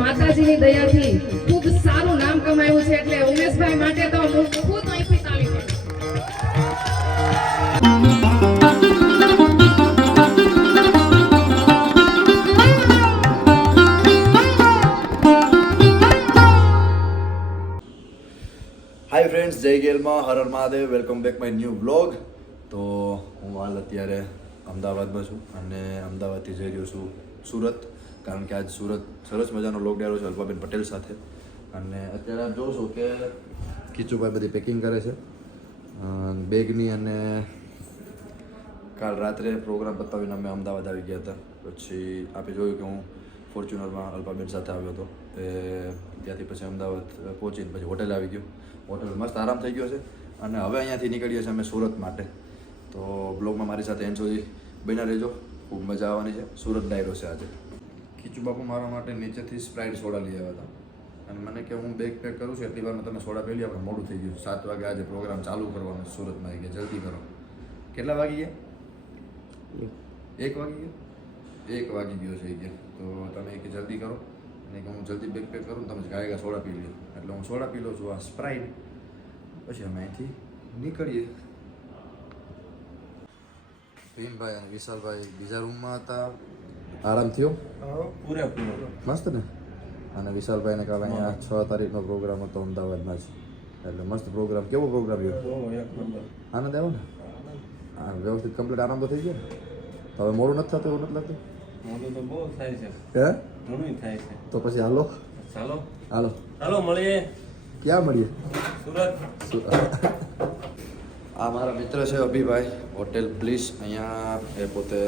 માતાજીની દયાથી ખૂબ સારું નામ કમાયું છે એટલે ઉમેશભાઈ માટે તો હું ખુદ અહીંથી તાળી પાડું. હાય ફ્રેન્ડ્સ, જય ગેલમાં હર હર Mahadev. Welcome back my new vlog. તો હું હાલ અત્યારે અમદાવાદમાં છું અને અમદાવાદથી જઈ રહ્યો છું સુરત, કારણ કે આજ સુરત સરસ મજાનો વ્લોગ ડાયરો છે અલ્પાબેન પટેલ સાથે. અને અત્યારે આપ જોશો કે કીચુભાઈ બધી પેકિંગ કરે છે બેગની. અને કાલ રાત્રે પ્રોગ્રામ પતાવીને અમે અમદાવાદ આવી ગયા હતા. પછી આપણે જોયું કે હું ફોર્ચ્યુનરમાં અલ્પાબેન સાથે આવ્યો હતો. ત્યાંથી પછી અમદાવાદ પહોંચીને પછી હોટેલ આવી ગયો. હોટેલ મસ્ત આરામ થઈ ગયો છે અને હવે અહીંયાથી નીકળીએ છીએ અમે સુરત માટે. તો બ્લોગમાં મારી સાથે એન્ડ સુધી બન્યા રહેજો, ખૂબ મજા આવવાની છે. સુરત ડાયરો છે આજે. ખીચુ બાપુ મારા માટે નીચેથી સ્પ્રાઇટ સોડા લઈ આવ્યા હતા અને મને કે હું બેગ પેક કરું છું એટલી વારમાં તમે સોડા પી લી, આપણે મોડું થઈ ગયું. 7 વાગે આજે પ્રોગ્રામ ચાલુ કરવાનો સુરતમાં. આવી ગયા જલ્દી કરો. કેટલા વાગી ગયા? 1 વાગી ગયો. 1 વાગી ગયો છે કે તો તમે કે જલ્દી કરો અને કે હું જલ્દી બેગ પેક કરું, તમે ગાયગા સોડા પી લો. એટલે હું સોડા પી લઉં છું, આ સ્પ્રાઇટ. પછી અમે અહીંથી નીકળીએ. ભીમભાઈ અને વિશાલભાઈ બીજા રૂમમાં હતા. આરામ થયો પૂરેપૂરો મસ્ત ને. અને વિશાલભાઈને કાલે અહીંયા 6 તારીખનો પ્રોગ્રામ હતો અમદાવાદમાં જ. એટલે મસ્ત પ્રોગ્રામ. કેવો પ્રોગ્રામ રહ્યો? એક નંબર. આનંદ આવ્યો ને? હા, વ્યવસ્થિત કમ્પ્લીટ આરામ તો થઈ ગયો ને? હવે મોડું નથી થતું એવું નથી લાગતું? મોડું તો બહુ થાય છે. હે? ઘણું થાય છે. તો પછી હાલો ચાલો હાલો ચાલો મળીએ ક્યાં મળીએ? સુરત. આ મારા મિત્ર છે અભિભાઈ, હોટેલ પ્લીસ. અહીંયા એ પોતે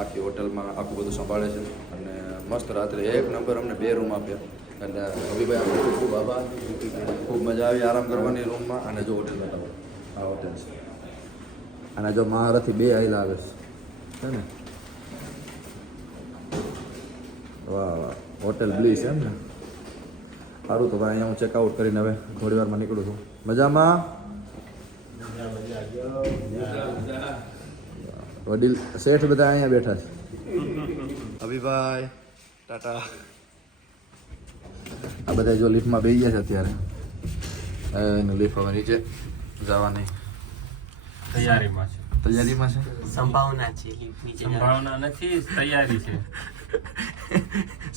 આખી હોટલમાં આખું બધું સંભાળે છે અને મસ્ત રાત્રે 1 નંબર અમને 2 રૂમ આપ્યા. એટલે અભિભાઈ આપણે ખૂબ ખૂબ આભાર. ખૂબ મજા આવી આરામ કરવાની રૂમમાં. અને જો હોટેલ બતાવો, આ હોટેલ છે. અને જો મહારથી 2 આયલા આવે છે ને. વાહ વાહ, હોટેલ બ્લીસ એમ ને. સારું તો ભાઈ, અહીંયા હું ચેકઆઉટ કરીને હવે થોડી વારમાં નીકળું છું. મજામાં? વડીલ શેઠ બધા અહીંયા બેઠા છે. અભિભાઈ ટાટા. આ બધા જો લિફ્ટમાં બેસી ગયા છે અત્યારે. એનું લિફ્ટ હવે નીચે જવાની તૈયારીમાં છે. તૈયારીમાં છે. સંભાવના છે નીચે સંભાવના નથી, તૈયારી છે.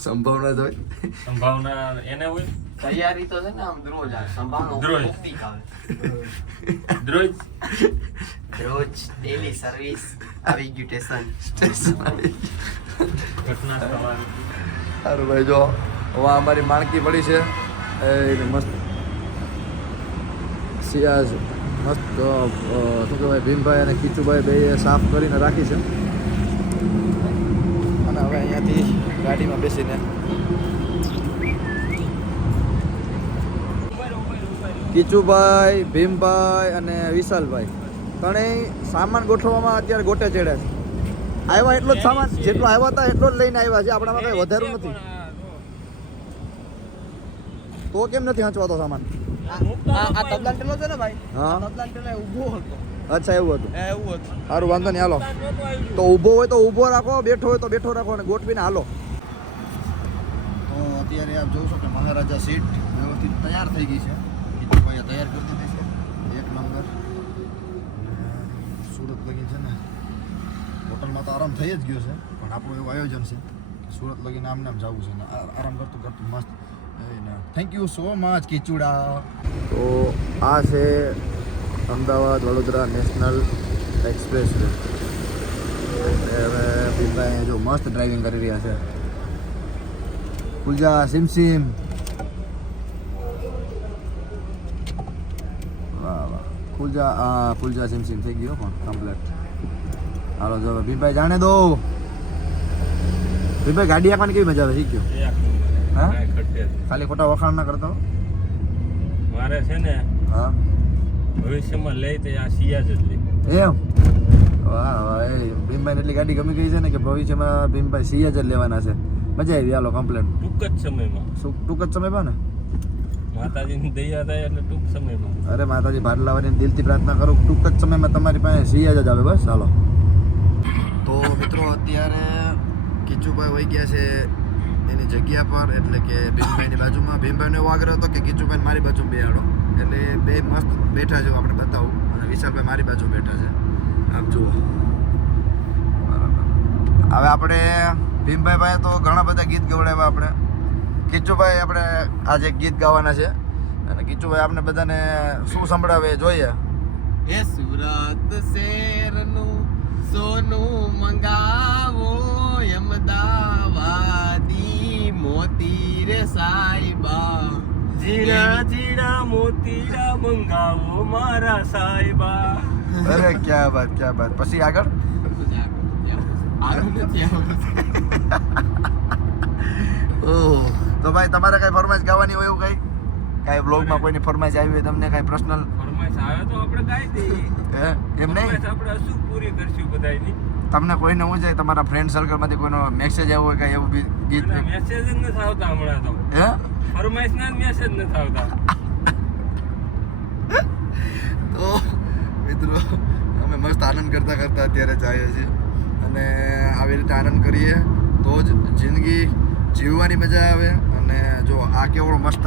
સંભાવના જ હોય. સંભાવના એને હોય. તૈયારી તો છે ને આમ રોજ આવે સંભાવના રોજ. ઓપ્ટિક આવે રોજ રોજ ડેલી સર્વિસ આવી ગયું ઘટના થવાની. સારું ભાઈ, જો હવે અમારી માણકી પડી છે એ મસ્ત સિયાજ મસ્ત શું કહેવાય, ભીમભાઈ અને કીચુભાઈ બે સાફ કરીને રાખી છે. અને હવે અહીંયાથી ગાડીમાં બેસીને કીચુભાઈ, ભીમભાઈ અને વિશાલભાઈ ત્રણેય સામાન ગોઠવવામાં અત્યારે ગોટે ચડ્યા છે. આવ્યા એટલો જ સામાન, જેટલો આવ્યા હતા એટલો જ લઈને આવ્યા છે. આપણામાં કંઈ વધારું નથી. તો કેમ નથી હંચવાતો સામાન? આ તબલા ટેલો છે ને ભાઈ, હા, તબલા ટેલો ઊભો હતો. અચ્છા એવું હતું. એવું હતું. સારું, વાંધો નહીં, હાલો. તો ઊભો હોય તો ઊભો રાખો, બેઠો હોય તો બેઠો રાખો અને ગોઠવીને હાલો. તો અત્યારે આપ જોશો કે મહારાજા સીટ વ્યવસ્થિત તૈયાર થઈ ગઈ છે. કીચુભાઈએ તૈયાર કરી દીધી છે 1 નંબર. સુરત લગી છે ને હોટલમાં તો આરામ થઈ જ ગયો છે, પણ આપણું એવું આયોજન છે કે સુરત લગીને આમ નામ જવું છે ને આરામ કરતું કરતું મસ્ત. થેન્ક યુ સો મચ કીચુડા. તો આ છે Ahmedabad Vadodara national expressway. હવે ભીમભાઈ જો મસ્ત ડ્રાઇવિંગ કરી રહ્યા છે. કુલજા સિમસિમ. વાહ વાહ, કુલજા સિમસિમ થઈ ગયો પણ કમ્પ્લીટ. હાલો જો ભીમભાઈ જાણે દો. ભીમભાઈ ગાડી આપવાની કેવી મજા આવે? શીખ્યો? હા, ખાલી ખોટા વખાણ ના કરતો. મારે છે ને હા, ભવિષ્યમાં લઈ તો આ સિયાજ જ લઈ. એમ? વાહ વાહ, એ ભીમભાઈને એટલી ગાડી ગમી ગઈ છે ને કે ભવિષ્યમાં ભીમભાઈ સિયાજ જ લેવાના છે. મજા આવી. હાલો કમ્પ્લેટ. ટૂંક જ સમયમાં. શું ટૂંક જ સમયમાં ને? માતાજીની દયા થાય એટલે ટૂંક સમયમાં. અરે માતાજી ભાર લાવવાની દિલથી પ્રાર્થના કરું, ટૂંક જ સમયમાં તમારી પાસે સિયાજ જ આવે. બસ ચાલો. તો મિત્રો અત્યારે કીચુભાઈ વહી ગયા છે એની જગ્યા પર, એટલે કે ભીમભાઈની બાજુમાં. ભીમભાઈનો એવો આગ્રહ હતો કે કિચુભાઈ મારી બાજુ બેહાડો, એટલે બે મસ્ત બેઠા છે. આપણે બતાવું. અને વિશાલભાઈ મારી બાજુ બેઠા છે, આપ જુઓ. બરાબર. હવે આપણે ભીમભાઈ પાસે તો ઘણા બધા ગીત ગવડાવ્યા આપણે. કિચુભાઈ આપણે આજે ગીત ગાવાના છે, અને કિચુભાઈ આપણે બધાને શું સંભળાવે એ જોઈએ. એ સુરત શેરનું સોનું મંગાવો, અમદાવાદી મોતી રે સાઈબા. જીરા જીરા મોતીડા મંગાવો મારા સાહેબા. અરે ક્યાં બાત, ક્યાં બાત. પછી આગળ આગળ નથી આવડતું. ઓહ, તો ભાઈ તમારે કઈ ફરમાઈશ ગાવાની હોય એવું કઈ બ્લોગમાં કોઈની ફરમાઈશ આવી હોય તમને કઈ પર્સનલ? ફરમાઈશ આવે તો આપણે ગાઈ દઈએ. હે એમ નહીં, ફરમાઈશ આપણે શું પૂરી કરશું બધાયની. તમને કોઈને હું જાય તમારા ફ્રેન્ડ સર્કલમાંથી કોઈનો મેસેજ આવ્યો હોય કઈ એવું ગીત? મેસેજ જ નથી આવતા હમણાં તો. હે ફરમાઈશ ના મેસેજ નથી આવતા. તો મિત્રો અમે મસ્ત આનંદ કરતા કરતા અત્યારે જઈએ છીએ, અને આવી રીતે આનંદ કરીએ તો જ જિંદગી જીવવાની મજા આવે. અને જો આ કેવડો મસ્ત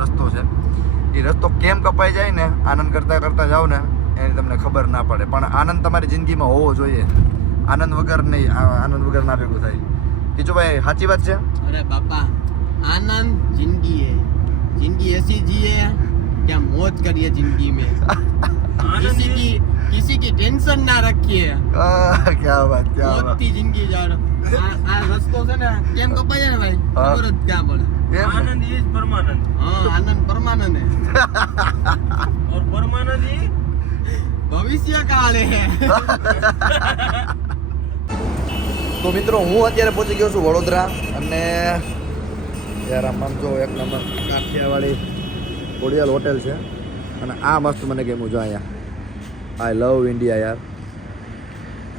રસ્તો છે, એ રસ્તો કેમ કપાઈ જાય ને આનંદ કરતા કરતા જાઓ ને એની તમને ખબર ના પડે. પણ આનંદ તમારી જિંદગીમાં હોવો જોઈએ. આનંદ વગર નહીં, આનંદ વગર ના ભેગું થાય. કિચુભાઈ સાચી વાત છે. અરે બાપા, આનंद जिंदगी है, जिंदगी ऐसी जिए क्या मौज करिए जिंदगी में. किसी की टेंशन ना रखिए, ક્યાં વાત, ક્યાં मौज વાત. की जिंदगी जानो. આ રસ્તો છે ને કેમ કપાય છે ને ભાઈ, હા. ખબર જ ક્યાં પડે. એમ ને? आनंद इज परमानंद હા, આનંદ પરમાનંદ है, और परमानंद ही ભવિષ્ય કાળ है. તો મિત્રો હું અત્યારે પહોંચી ગયો છું વડોદરા, અને યાર આમ જો એક નંબર કાઠિયાવાડી ખોડિયાલ હોટેલ છે, અને આ મસ્ત મને ગમ્યું જો અહીંયા. આઈ લવ ઇન્ડિયા યાર,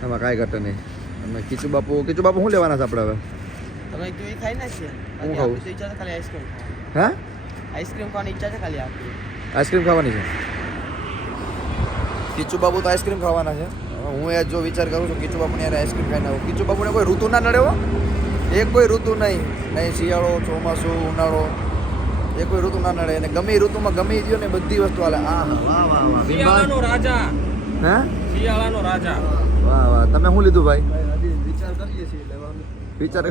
એમાં કાંઈ ઘટે નહીં. અને કિચુ બાપુ શું લેવાના છે આપણે હવે? તમે કેવી ખાઈ ના છે? હું ખાઉં. ઈચ્છા છે ખાલી આઈસ્ક્રીમ. હે આઈસ્ક્રીમ ખાવાની ઈચ્છા છે ખાલી આપણી. આઈસ્ક્રીમ ખાવાની છે? કિચુ બાપુ તો આઈસ્ક્રીમ ખાવાના છે. હું એ જો વિચાર કરું છું કિચુ બાપુને યાર આઈસ્ક્રીમ ખાઈને આવું. કિચુ બાપુને કોઈ ઋતુ ના નડે હો, એક કોઈ ઋતુ નહીં શિયાળો, ચોમાસું, ઉનાળો, એ કોઈ ઋતુ ના નડે. અને ગમે એ ઋતુમાં ગમે એ ને બધી વસ્તુ હાલે. આ વાહ વાહ વાહ. શિયાળાનો રાજા. હે શિયાળાનો રાજા. વાહ વાહ. તમે શું લીધું ભાઈ? વિચાર કરીએ છીએ લેવાનું. વિચાર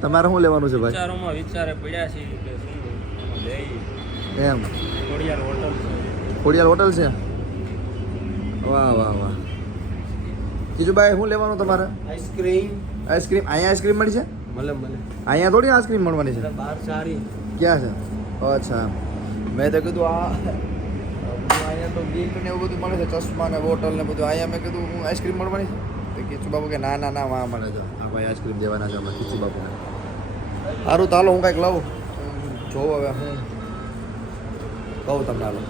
તમારે શું લેવાનું છે ભાઈ? વિચારોમાં વિચારે પડ્યા છે કે શું લઈ. એમ ખોડિયાર હોટલ છે. ખોડિયાલ હોટલ છે. વાહ વાહ વાહ. કિશુભાઈ શું લેવાનું તમારે? આઈસ્ક્રીમ આઈસ્ક્રીમ અહીંયા આઈસ્ક્રીમ મળી છે? મળે અહીંયા થોડી આઈસ્ક્રીમ મળવાની છે. બહાર સારી. ક્યાં છે? અચ્છા, મેં તો કીધું અહીંયા તો ગિફ્ટ ને એવું બધું મળે છે, ચશ્મા ને બોટલ ને બધું. અહીંયા મેં કીધું હું આઈસ્ક્રીમ મળવાની છે. તો કિચુ બાપુ કે ના ના ના વાં મળે છે. આ ભાઈ આઈસ્ક્રીમ દેવાના છે આપણે કિચુ બાપુને. સારું તો હાલો હું કાંઈક લઉં. જોઉં હવે હું કહું તમને. હાલો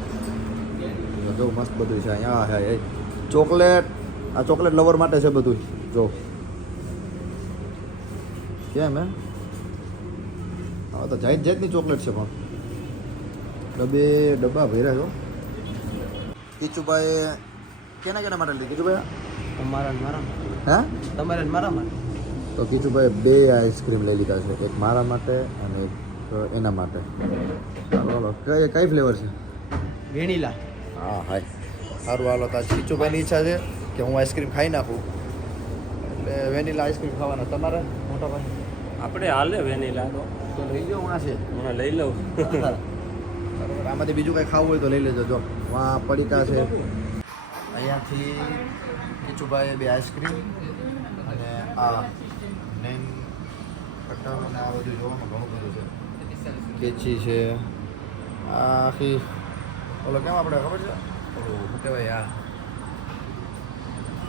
જો મસ્ત બધું છે અહીંયા. હા હા, ચોકલેટ, આ ચોકલેટ લવર માટે છે બધું. જો કેમ હે? હા તો જાત જાતની ચોકલેટ છે, પણ ડબ્બા ભર્યા છો. કિચુભાઈ કેના માટે લીધી? કિચુભાઈ તમારા મારા હે? તમારા મારા માટે. તો કિચુભાઈ બે આઈસ્ક્રીમ લઈ લીધા છે, એક મારા માટે અને એક એના માટે. હાલો કઈ ફ્લેવર છે? વેનીલા. હા હાય સારું. હાલો તો કિચુભાઈની ઈચ્છા છે કે હું આઈસ્ક્રીમ ખાઈ નાખું, એટલે વેનીલા આઈસ્ક્રીમ ખાવાના. તમારે મોટા ભાઈ? આપણે હાલે વેનીલા તો લઈ જાઓ. આ છે હમણાં લઈ લઉં. બરાબર. આમાંથી બીજું કંઈ ખાવું હોય તો લઈ લેજો. જો વાં પડીકા છે. અહીંયાથી કિચુભાઈએ બે આઈસ્ક્રીમ અને આ નેન કટર અને આ બધું જોવામાં ઘણું બધું છે. કેચી છે આ આખી. ઓલો કેમ આપણે ખબર છે ઓલું શું કહેવાય, આ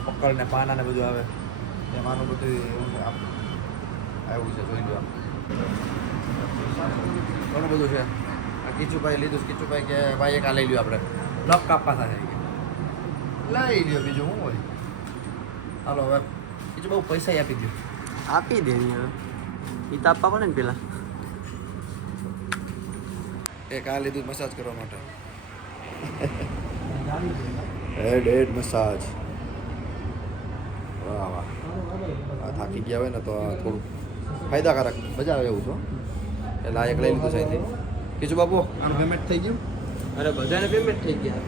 પકડ ને પાના ને બધું આવે એમાંનું બધું એવું આવ્યું છે. જોઈ લો, ઘણું બધું છે. આ કિચુભાઈ લીધું. કિચુભાઈ કે ભાઈ એક આ લઈ લ્યો, આપણે નખ કાપવા થાય. લઈ લ્યો, બીજું શું હોય. હાલો હવે બીજું બહુ પૈસા આપી દો. આપી દે હવે. ઈ તો આપવા પડે ને પેલા. એક આ લીધું મસાજ કરવા માટે. હેડ મસાજ. વાહ વાહ. આ થાકી ગયા હોય ને તો આ થોડું ફાયદાકારક મજા આવે એવું છો એટલે આ એક લઈ લીધું છે અહીંથી કીચું બાપુ આનું પેમેન્ટ થઈ ગયું અરે બધાને પેમેન્ટ થઈ ગયા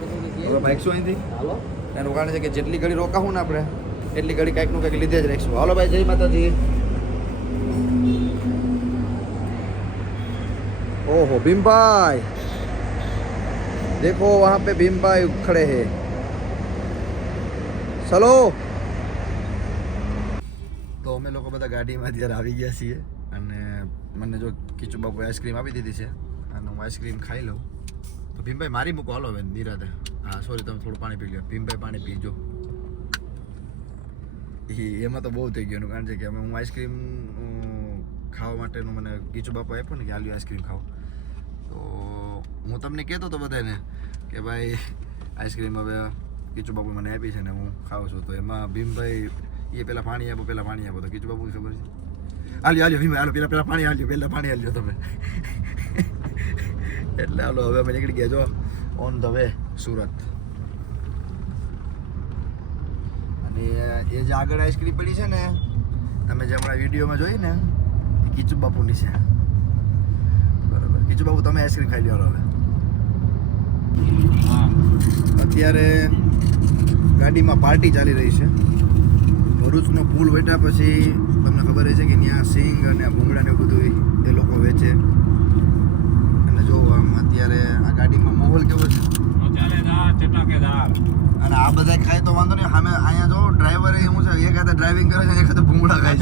હવે ભાઈશું અહીંથી હાલો એનું કારણ છે કે જેટલી ઘડી રોકાવું ને આપણે એટલી ઘડી કાંઈકનું કંઈક લીધે જ રાખીશું હાલો ભાઈ જય માતાજી ओहो भीम भाई देखो वहाँ पे भीम भाई खड़े हैं चलो તો અમે લોકો બધા ગાડીમાં અત્યારે આવી ગયા છીએ અને મને જો કીચુ બાપુ આઈસ્ક્રીમ આપી દીધી છે અને હું આઈસ્ક્રીમ ખાઈ લઉં તો ભીમભાઈ મારી મૂકો હાલો બેન નિરાતે હા સોરી તમે થોડું પાણી પી લો ભીમભાઈ પાણી પીજો એમાં તો બહુ થઈ ગયું કારણ છે કે અમે હું આઈસ્ક્રીમ ખાવા માટેનું મને કીચુ બાપુ આપ્યું ને કે આલ્યું આઈસ્ક્રીમ ખાવ તો હું તમને કહેતો હતો બધાને કે ભાઈ આઈસ્ક્રીમ હવે કીચુ બાપુ મને આપી છે ને હું ખાઉં છું તો એમાં ભીમભાઈ એ પેલા પાણી આપો તો કીચુ બાપુ ખબર છે હાલ્યો ભીમભાઈ હાલો પેલા પાણી હાલ્યો તમે એટલે હાલો હવે અમે નીકળી ગયા જો ઓન ધ વે સુરત અને એ જે આગળ આઈસ્ક્રીમ પડી છે ને તમે જે હમણાં વિડીયોમાં જોઈ ને કીચુ બાપુની છે બરાબર કીચુ બાપુ તમે આઈસ્ક્રીમ ખાઈ લ્યો હવે અત્યારે ગાડીમાં પાર્ટી ચાલી રહી છે ભરૂચનો પુલ વેઠા પછી તમને ખબર છે કે ત્યાં સિંગ અને ભૂંગળા ને બધું એ લોકો વેચે અને જો આમ અત્યારે આ ગાડીમાં માહોલ કેવો છે અને આ બધા ખાય તો વાંધો નહીં સામે અહીંયા જો ડ્રાઈવર એવું છે એક હાથે ડ્રાઇવિંગ કરે છે એક હાથે ભૂંગળા ખાય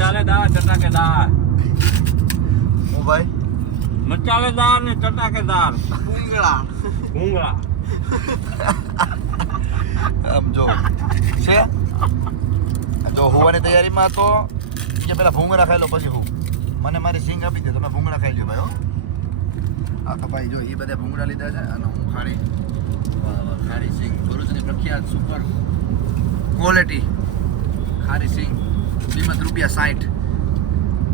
હું ભાઈ મસાલેદાર ને ચટાકેદાર ભૂંગળા ભૂંગળા આમ જો છે જો હોવાની તૈયારીમાં તો કે પેલા ભૂંગળા ખાઈ લો પછી હું મને મારી સિંગ આપી દે તમે ભૂંગળા ખાઈ લો ભાઈ હો હા તો ભાઈ જો એ બધા ભૂંગળા લીધા છે અને હું ખારી સિંગ ભરૂચની પ્રખ્યાત સુપર ક્વોલિટી ખારી સિંગ કિંમત ₹60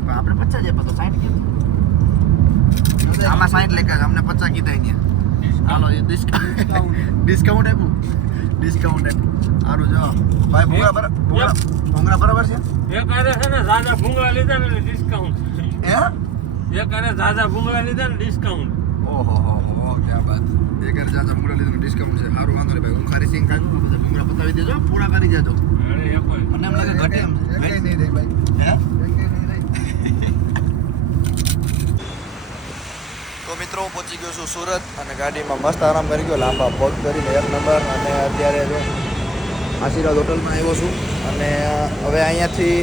પણ આપણે 50 જ આપ્યા તો 60 કેમ આમાં 60 લેખા છે અમને 50 કીધા અહીંયા હાલો એ ડિસ્કાઉન્ટ આપ્યું સારું જો ભાઈ ભૂંગળા બરાબર છે એક આરે છે ને ઝાઝા ભૂંગળા લીધા ને ડિસ્કાઉન્ટ હે એક આરે ઝાઝા ભૂંગળા લીધા ને ડિસ્કાઉન્ટ ઓહો ક્યાં બાત એક હજાર જાજા ભૂંગળા લીધું ડિસ્કાઉન્ટ છે સારું વાંધો નહીં ભાઈ હું ખારી સિંગ ખાધું બધા ભૂંગળા પતાવી દેજો પૂરા કરી દેજો અરે એ કોઈ મને એમ લાગે ઘટે એમ નહીં રહી ભાઈ હે તો મિત્રો હું પહોંચી ગયો છું સુરત અને ગાડીમાં મસ્ત આરામ કરી ગયો લાંબા પગ કરીને 1 નંબર અને અત્યારે જો આશીર્વાદ હોટલમાં આવ્યો છું અને હવે અહીંયાથી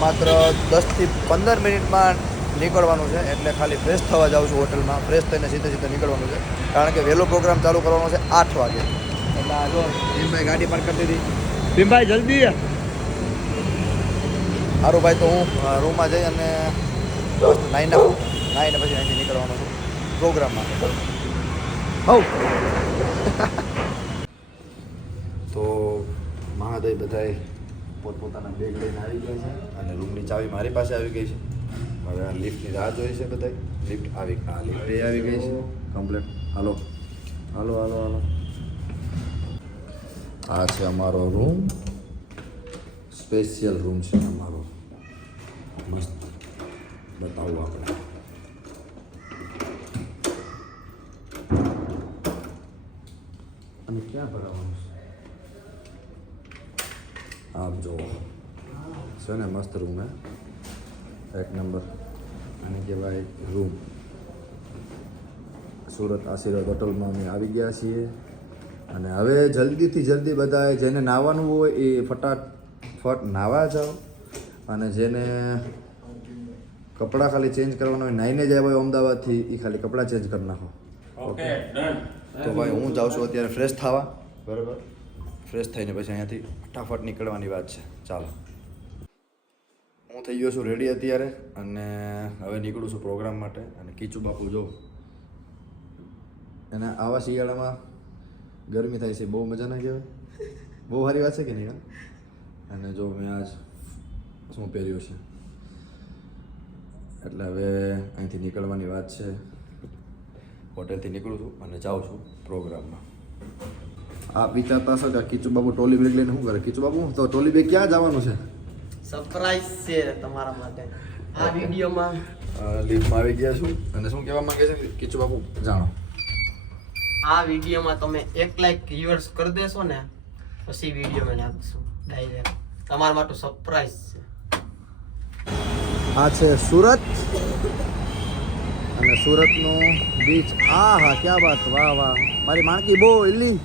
માત્ર 10 થી 15 મિનિટમાં નીકળવાનું છે એટલે ખાલી ફ્રેશ થવા જાઉં છું હોટલમાં ફ્રેશ થઈને સીધે નીકળવાનું છે કારણ કે વહેલો પ્રોગ્રામ ચાલુ કરવાનો છે 8 વાગે એટલે આ જો ભીમભાઈ ગાડી પાર્ક કરી દીધી ભીમભાઈ જલ્દી સારું ભાઈ તો હું રૂમમાં જઈ અને નાઈને પછી અહીંથી નીકળવાનો છું પ્રોગ્રામમાં તો મહાદેવ બધાએ પોતપોતાના બેગ લઈને આવી ગયા છે અને રૂમની ચાવી મારી પાસે આવી ગઈ છે હવે આ લિફ્ટની રાહ જોઈ છે બધાએ લિફ્ટ આવી ગઈ છે કમ્પ્લીટ હાલો આ છે અમારો રૂમ સ્પેશિયલ રૂમ છે અમારો મસ્ત બતાવું આપણે અને ક્યાં ભરાવાનું છે આપ જો છે ને મસ્ત રૂમ હે 1 નંબર અને કહેવાય રૂમ સુરત આશીર્વાદ હોટલમાં અમે આવી ગયા છીએ અને હવે જલ્દીથી જલ્દી બધા જેને નાહવાનું હોય એ ફટાફટ નાહવા જાઓ અને જેને કપડાં ખાલી ચેન્જ કરવાના હોય નાઈને જાય હોય અમદાવાદથી એ ખાલી કપડાં ચેન્જ કરી નાખો ઓકે ડન તો ભાઈ હું જાઉં છું અત્યારે ફ્રેશ થવા બરાબર ફ્રેશ થઈને પછી અહીંયાથી ફટાફટ નીકળવાની વાત છે ચાલો હું થઈ ગયો છું રેડી અત્યારે અને હવે નીકળું છું પ્રોગ્રામ માટે અને કીચુ બાપુ જો અને આવા શિયાળામાં ગરમી થાય છે બહુ મજા ના કહેવાય બહુ સારી વાત છે કે નહીં અને જો મેં આજ શું પહેર્યું છે એટલે હવે અહીંથી નીકળવાની વાત છે હોટેલથી નીકળું છું અને જાઉં છું પ્રોગ્રામમાં આપ વિચારતા હશો કે કીચુ બાબુ ટ્રોલી બેગ લઈને શું કરે કીચુ બાબુ તો ટ્રોલી બેગ ક્યાં જવાનું છે સરપ્રાઈઝ છે તમારા માટે આ વિડીયોમાં. લીફમાં આવી ગયા છું અને શું કહેવા માંગે છે કિચુ બાપુ જાણો. આ વિડીયોમાં તમે 1 લાખ વ્યુઅર્સ કરી દેશો ને પછી વિડીયો મેં નાખશું ડાયરેક્ટ. તમારા માટે સરપ્રાઈઝ છે. આ છે સુરત અને સુરતનું બીચ. આ હા ક્યાં વાત, વાહ વાહ, મારી માણકી બહુ ઇલ્લી.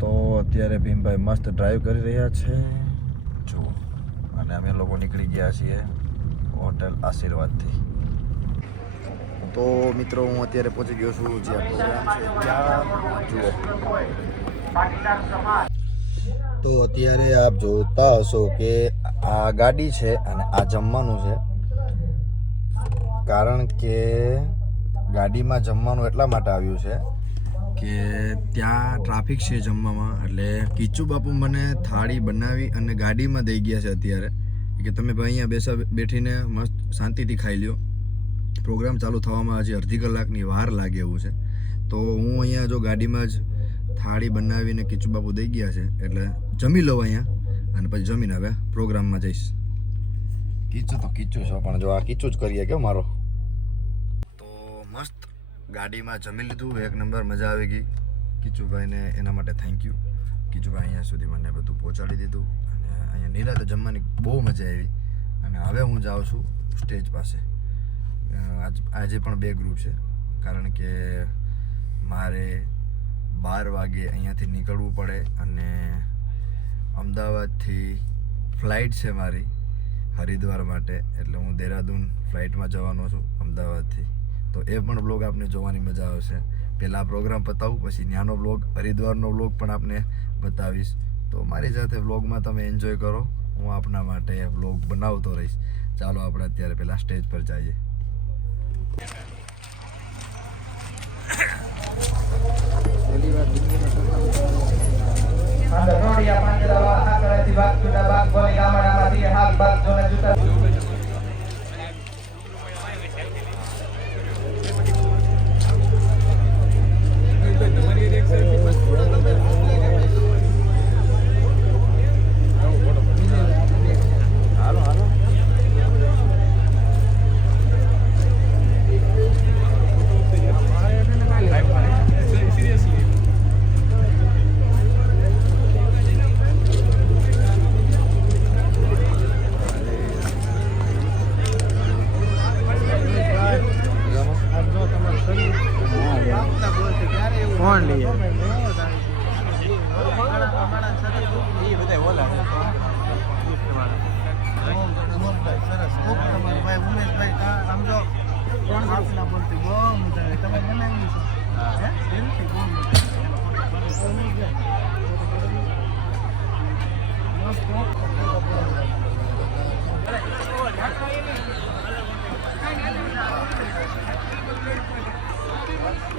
તો અત્યારે ભીમભાઈ મસ્ત ડ્રાઈવ કરી રહ્યા છે જો, અને અમે લોકો નીકળી ગયા છીએ હોટેલ આશીર્વાદથી. તો મિત્રો હું અત્યારે પહોંચી ગયો છું જ્યાં પ્રોગ્રામ છે ત્યાં જુઓ. તો અત્યારે આપ જોતા હશો કે આ ગાડી છે અને આ જમવાનું છે. કારણ કે ગાડીમાં જમવાનું એટલા માટે આવ્યું છે કે ત્યાં ટ્રાફિક છે જમવામાં, એટલે કિચુ બાપુ મને થાળી બનાવી અને ગાડીમાં દઈ ગયા છે અત્યારે કે તમે ભાઈ અહીંયા બેઠીને મસ્ત શાંતિથી ખાઈ લ્યો. પ્રોગ્રામ ચાલુ થવામાં હજી અડધી કલાકની વાર લાગે એવું છે. તો હું અહીંયા જો ગાડીમાં જ થાળી બનાવીને કિચુ બાપુ દઈ ગયા છે એટલે જમી લઉં અહીંયા અને પછી જમીને હવે પ્રોગ્રામમાં જઈશ. કીચું તો કીચું છે પણ જો આ કીચું જ કરીએ કે મારો. તો મસ્ત ગાડીમાં જમી લીધું, એક નંબર, મજા આવી ગઈ. કીચુભાઈને એના માટે થેન્ક યુ. કીચુભાઈ અહીંયા સુધી મને બધું પહોંચાડી દીધું અને અહીંયા નિરાતે જમવાની બહુ મજા આવી. અને હવે હું જાઉં છું સ્ટેજ પાસે. આજે પણ 2 ગ્રુપ છે કારણ કે મારે 12 વાગે અહીંયાથી નીકળવું પડે અને અમદાવાદથી ફ્લાઇટ છે મારી હરિદ્વાર માટે, એટલે હું દેહરાદૂન ફ્લાઇટમાં જવાનો છું અમદાવાદથી. તો એ પણ બ્લોગ આપને જોવાની મજા આવશે. પહેલાં પ્રોગ્રામ પતાવું પછી ત્યાંનો બ્લોગ, હરિદ્વારનો બ્લોગ પણ આપને બતાવીશ. તો મારી સાથે બ્લોગમાં તમે એન્જોય કરો, હું આપના માટે બ્લોગ બનાવતો રહીશ. ચાલો આપણે અત્યારે પહેલાં સ્ટેજ પર જઈએ.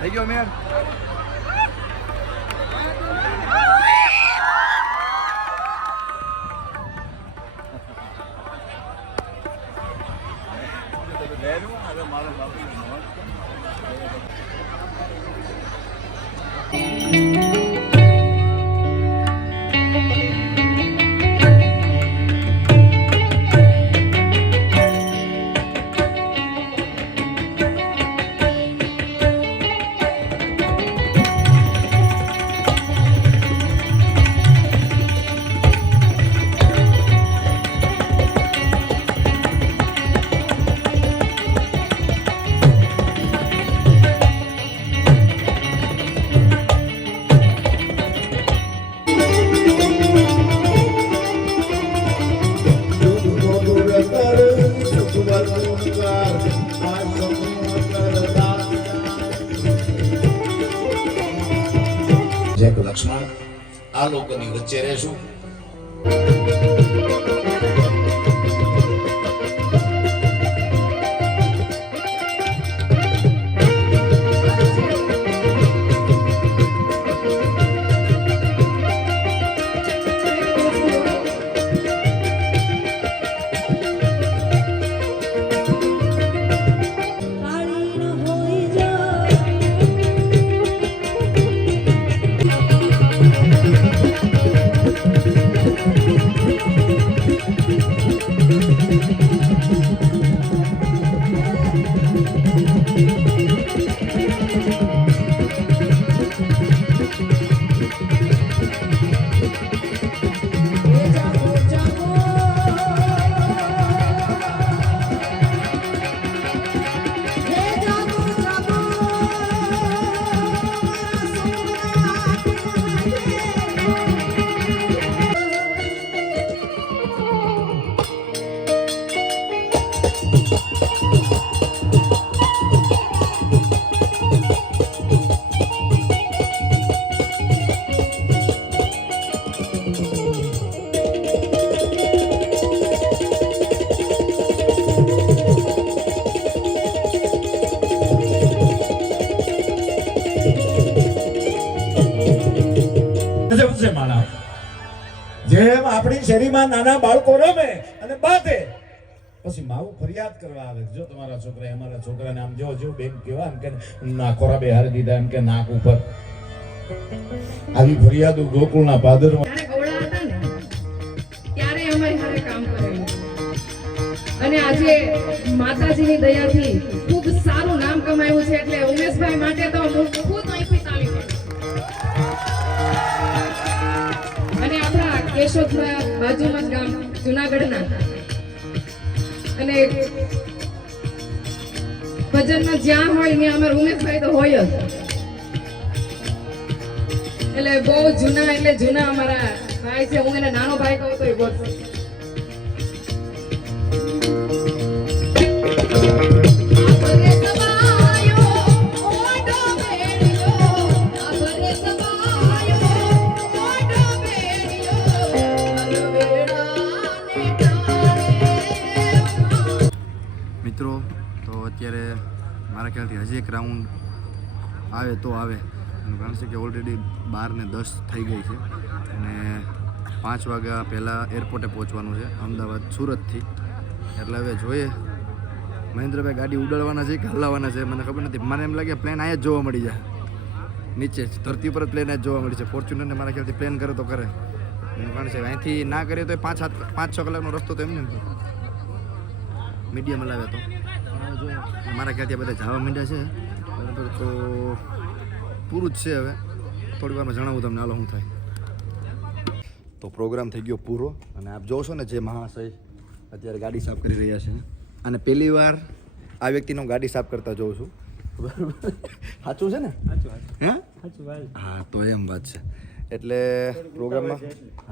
થઈ ગયો મેર. જય લક્ષ્મણ આ લોકોની વચ્ચે રહેશું. ગજબ છે મારા. જેમ આપણી શેરીમાં નાના બાળકો રમે અને બાંધે પછી માવું ફરિયાદ કરવા આવે જો તમારા છોકરાએ અમારા છોકરાને આમ જો બેન કેવા એમ કે ના ખોરા બેહારી દીધા એમ કે નાક ઉપર. આવી ફરિયાદો ગોકુળના પાદરમાં ત્યારે ગોળા હતા ને ત્યારે અમારી હારે કામ કરેલું અને આજે માતાજીની દયાથી ખૂબ સારું નામ કમાયું છે એટલે ઉમેશભાઈ માટે તો હું ખુદ અહીંથી તાળી પાડું. અને આપણા કેશોદના બાજુમાં જ ગામ જુનાગઢના અને ભજનમાં જ્યાં હોય ત્યાં અમારા ઉમેશભાઈ તો હોય જ. એટલે બહુ જૂના એટલે જૂના અમારા ભાઈ છે. હું એને નાનો ભાઈ કહું તો એ બોલશે. મિત્રો તો અત્યારે મારા ખ્યાલથી હજી એક રાઉન્ડ આવે તો આવે એનું કારણ છે કે ઓલરેડી 12:10 થઈ ગઈ છે અને 5 વાગ્યા પહેલાં એરપોર્ટે પહોંચવાનું છે અમદાવાદ સુરતથી. એટલે હવે જોઈએ મહેન્દ્રભાઈ ગાડી ઉડાડવાના છે કે હલાવવાના છે મને ખબર નથી. મને એમ લાગે પ્લેન અહીંયા જ જોવા મળી જાય નીચે ધરતી ઉપર જ પ્લેન જ જોવા મળી છે. ફોર્ચ્યુનરને મારા ખ્યાલથી પ્લેન કરે તો કરે એનું કારણ છે અહીંથી ના કરીએ તો 5-6 કલાકનો રસ્તો તો એમને મીડિયમ હલાવે તો મારા ખ્યાલથી બધા જવા માંડ્યા છે બરાબર. તો પૂરું જ છે. હવે થોડી વારમાં જણાવું તમને હાલો શું થાય. તો પ્રોગ્રામ થઈ ગયો પૂરો અને આપ જોશો ને જે મહાશય અત્યારે ગાડી સાફ કરી રહ્યા છે અને પહેલી વાર આ વ્યક્તિનો ગાડી સાફ કરતા જોઉં છું. બરાબર સાચું છે ને? હે હા તો એમ વાત છે. એટલે પ્રોગ્રામમાં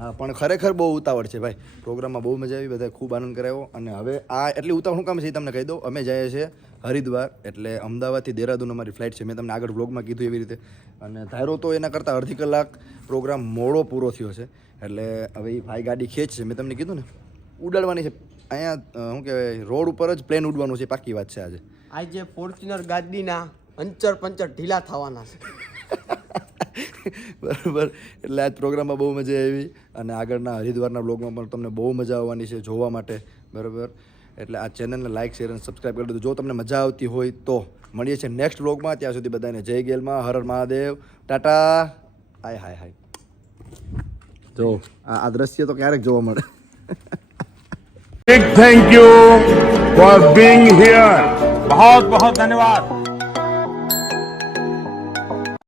હા પણ ખરેખર બહુ ઉતાવળ છે ભાઈ. પ્રોગ્રામમાં બહુ મજા આવી, બધાએ ખૂબ આનંદ કરાવ્યો અને હવે આ એટલી ઉતાવળ શું કામ છે એ તમને કહી દઉં. અમે જઈએ છીએ હરિદ્વાર એટલે અમદાવાદથી દેહરાદૂન અમારી ફ્લાઇટ છે. મેં તમને આગળ વ્લોગમાં કીધું એવી રીતે અને ધારો તો એના કરતાં અડધી કલાક પ્રોગ્રામ મોડો પૂરો થયો છે. એટલે હવે એ ભાઈ ગાડી ખેંચ છે મેં તમને કીધું ને ઉડાડવાની છે. અહીંયા શું કહેવાય રોડ ઉપર જ પ્લેન ઉડવાનું છે. પાકી વાત છે. આજે ફોર્ચ્યુનર ગાડીના અંચર પંચર ઢીલા થવાના છે. બરાબર. એટલે આજ પ્રોગ્રામમાં બહુ મજા આવી અને આગળના હરિદ્વારના બ્લોગમાં પણ તમને બહુ મજા આવવાની છે જોવા માટે. બરાબર. એટલે આ ચેનલને લાઇક શેર અને સબસ્ક્રાઈબ કરી દો જો તમને મજા આવતી હોય તો. મળીએ છીએ નેક્સ્ટ બ્લોગમાં. ત્યાં સુધી બધાને જય ગેલમાં, હર હર મહાદેવ, ટાટા. હાય હાય હાય. જો આ દ્રશ્ય તો ક્યારેક જોવા મળે. Big thank you for being here. बहुत बहुत धन्यवाद.